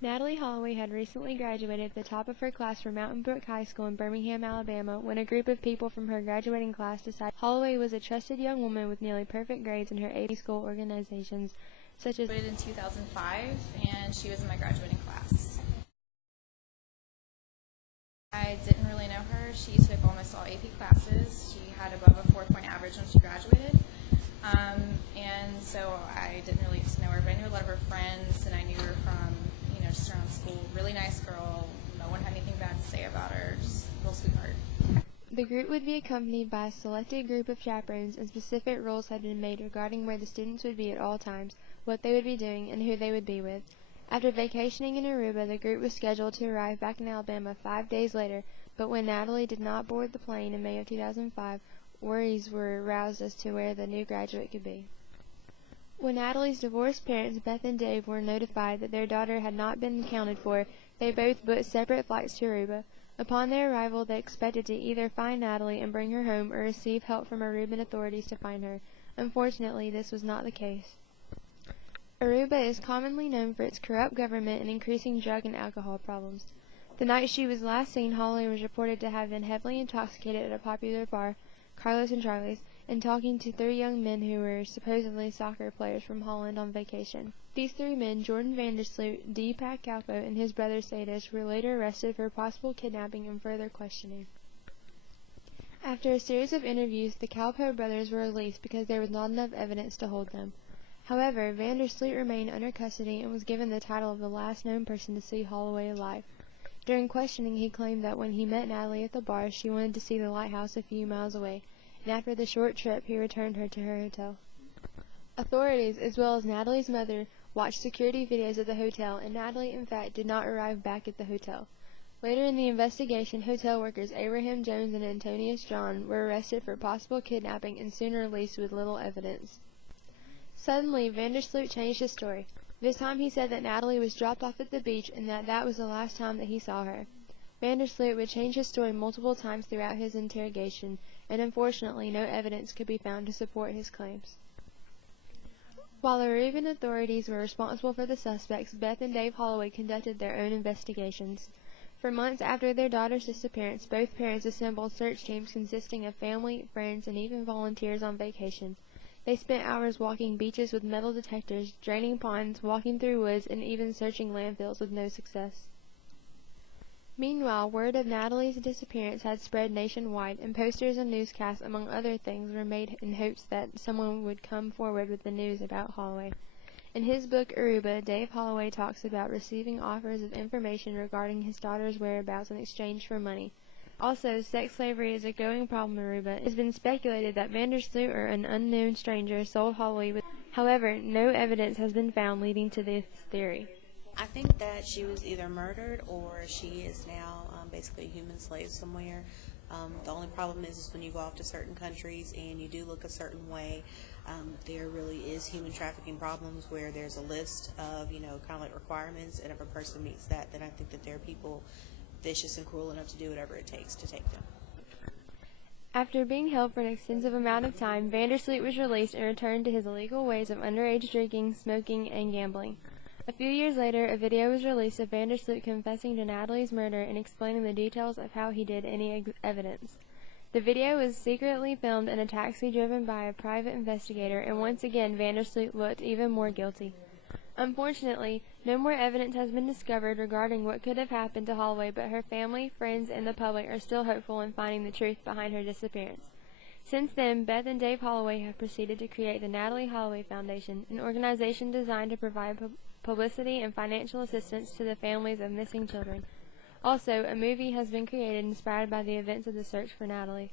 Natalie Holloway had recently graduated at the top of her class from Mountain Brook High School in Birmingham, Alabama, when a group of people from her graduating class decided Holloway was a trusted young woman with nearly perfect grades in her AP school organizations, such as in 2005, and she was in my graduating class. I didn't really know her. She took almost all AP classes. She had above a 4-point average when she graduated. And so I didn't really get to know her, but I knew a lot of her friends, and I knew her from, just around school. Really nice girl. No one had anything bad to say about her. Just a real sweetheart. The group would be accompanied by a selected group of chaperones, and specific rules had been made regarding where the students would be at all times, what they would be doing, and who they would be with. After vacationing in Aruba, the group was scheduled to arrive back in Alabama 5 days later, but when Natalie did not board the plane in May of 2005, worries were aroused as to where the new graduate could be. When Natalie's divorced parents, Beth and Dave, were notified that their daughter had not been accounted for, they both booked separate flights to Aruba. Upon their arrival, they expected to either find Natalie and bring her home or receive help from Aruban authorities to find her. Unfortunately, this was not the case. Aruba is commonly known for its corrupt government and increasing drug and alcohol problems. The night she was last seen, Holloway was reported to have been heavily intoxicated at a popular bar, Carlos and Charlie's, and talking to 3 young men who were supposedly soccer players from Holland on vacation. These 3 men, Jordan Vandersloot, Deepak Kalpo, and his brother Sadish, were later arrested for possible kidnapping and further questioning. After a series of interviews, the Kalpo brothers were released because there was not enough evidence to hold them. However, Vandersloot remained under custody and was given the title of the last known person to see Holloway alive. During questioning, he claimed that when he met Natalie at the bar, she wanted to see the lighthouse a few miles away, and after the short trip, he returned her to her hotel. Authorities, as well as Natalie's mother, watched security videos of the hotel, and Natalie, in fact, did not arrive back at the hotel. Later in the investigation, hotel workers Abraham Jones and Antonius John were arrested for possible kidnapping and soon released with little evidence. Suddenly, Vandersloot changed his story. This time he said that Natalie was dropped off at the beach and that was the last time that he saw her. Vandersloot would change his story multiple times throughout his interrogation, and unfortunately no evidence could be found to support his claims. While the Aruban authorities were responsible for the suspects, Beth and Dave Holloway conducted their own investigations. For months after their daughter's disappearance, both parents assembled search teams consisting of family, friends, and even volunteers on vacation. They spent hours walking beaches with metal detectors, draining ponds, walking through woods, and even searching landfills with no success. Meanwhile, word of Natalie's disappearance had spread nationwide, and posters and newscasts, among other things, were made in hopes that someone would come forward with the news about Holloway. In his book, Aruba, Dave Holloway talks about receiving offers of information regarding his daughter's whereabouts in exchange for money. Also, sex slavery is a growing problem in Aruba. It has been speculated that Vandersloot or an unknown stranger sold Holloway with. However, no evidence has been found leading to this theory. I think that she was either murdered or she is now basically a human slave somewhere. The only problem is when you go off to certain countries and you do look a certain way, there really is human trafficking problems where there's a list of, kind of like requirements, and if a person meets that, then I think that there are people vicious and cruel enough to do whatever it takes to take them. After being held for an extensive amount of time, Vandersloot was released and returned to his illegal ways of underage drinking, smoking, and gambling. A few years later, a video was released of Vandersloot confessing to Natalie's murder and explaining the details of how he did any evidence. The video was secretly filmed in a taxi driven by a private investigator, and once again Vandersloot looked even more guilty. Unfortunately, no more evidence has been discovered regarding what could have happened to Holloway, but her family, friends, and the public are still hopeful in finding the truth behind her disappearance. Since then, Beth and Dave Holloway have proceeded to create the Natalie Holloway Foundation, an organization designed to provide publicity and financial assistance to the families of missing children. Also, a movie has been created inspired by the events of the search for Natalie.